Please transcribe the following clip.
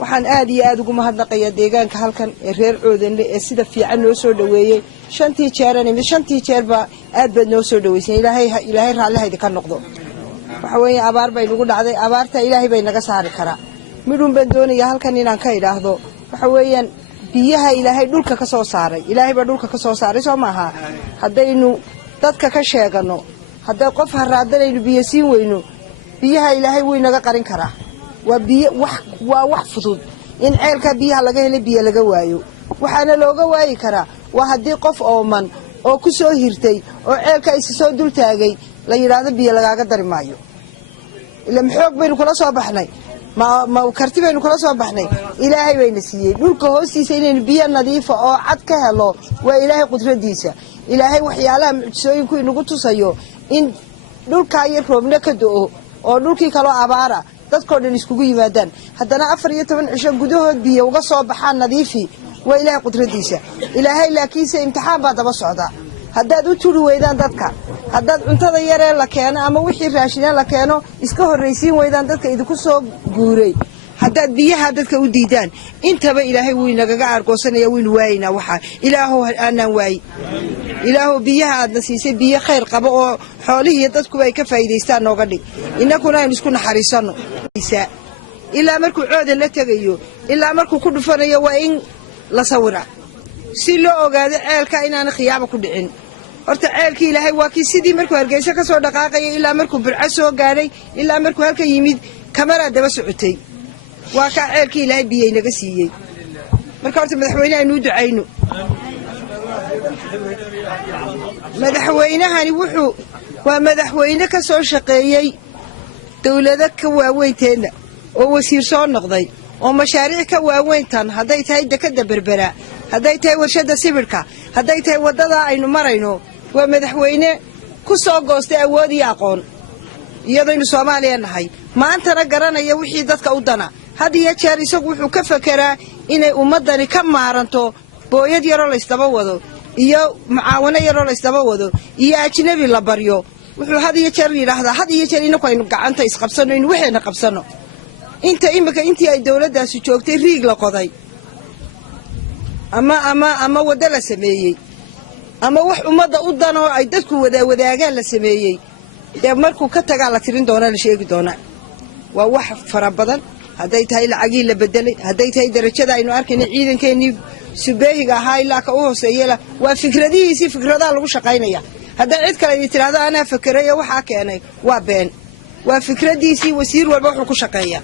waxaan aad iyo aad ugu mahadnaqayaa deegaanka halkan ee reer Coodanle ee sida fiican noo soo dhaweeyay shantii jeerba aad baad noo soo dhaweysay ilaahay raallihayd ka noqdo waxa weeye abaar bay nagu dhacday abaarta ilaahay bay naga saari karaa midun baan doonayaa halkan inaan ka idhaahdo waxa weeyaan biyaha ilaahay dhulka ka soo saaray ilaahay baa dhulka ka soo saaray soo maaha haddaynu dadka ka sheegano hadday qof haraadanaynu biyo siin weyno biyaha ilaahay way naga qarin karaa waa wax fudud in ceelka biyaha laga helo biyo laga waayo waxaana looga waayi karaa waa haddii qof ooman oo ku soo hirtay oo ceelka is soo dul taagay la yiraahdo biyo lagaaga dari maayo ila xoog baynu kula soo baxnay ma karti baynu kula soo baxnay ilaahay bayna siiyay dhulka hoostiisa inaynu biyo nadiif oo cad ka helo waa ilaahay qudradiisa ilaahay waxyaalaha mucjisooyinku inagu tusayo in dhulka ay roobna ka doo oo dhulkii kale abaara dadkoo dhan iskugu yimaadaan haddana 14 cisho gudahood biyo uga soo baxaan nadiifi waa ilaahay qudradiisa ilaahay laakiinse imtixaan baa daba socda haddaad u turi weydaan dadka haddaad cuntada yaree la keeno ama wixii raashin la keeno iska horeysiin weydaan dadka idinku soo guuray haddaad biyaha dadka u diidaan intaba ilaahay wuu inaga argoosanaya wuu waayina waxa ilaahu aanan waay ilaahu biyaha aad siisay biyo khayr qabo oo xoolihiisa dadku ay ka faa'iideystaan nooga dhig inaguna aynu isku naxariisano ilaa markuu Coodan la tagayo ilaa markuu ku dhufanayo waa in la sawira si loo ogaado ceelka inaan khiyaabo ku dhicin horta ceelkii ilaahay waa kii sidii markuu Hargeysa ka soo dhaqaaqay ilaa markuu Burco soo gaaray ilaa markuu halka yimid kamera daba socotay waa ka ceelkii ilaahay biyo inaga siiyay marka horta madaxweynaha inuu ducayno madaxweynahani wuxuu waa madaxweyne ka soo shaqeeyay dawladda ka waaweynteena oo wasiir soo noqday oo mashaariic ka waaweyntan haday tahay dekada Berbera haday tahay warshada sibirka haday tahay wadada aynu marayno waa madaxweyne ku soo goostay awood iyo aqoon iyadoo Soomaaliya nahay maantana garanaya wixii dadka u dana hadiya jeer isagu wuxuu ka fakeraa inay ummadani ka maaranto booyad yaro la isdaba wado iyo mucaawano yaro la isdaba wado iyo ajnabi la baryo wuxuu hadiya jeer yiraahdaa hadiya jeer inagu aynu gacanta isqabsano in waxeena qabsano intii ay dawladdaasi joogtay riig la qoday ama wada la sameeyay ama wax umada u dano ay dadku wadaagaan la sameeyay de markuu ka tagaa la tirin doona la sheegi doona waa wax fara badan haday tahay lacagii la bedelay haday tahay darajada aynu arkayna ciidankeeni subeehiga ahaa ilaa ka u hooseeyay waa fikradaha lagu shaqaynaya hadda cid kale ay tiraahdo ana fakarayo waxa keenay waa been waa fikradiisii wasiir walba wuxuu ku shaqeeyaa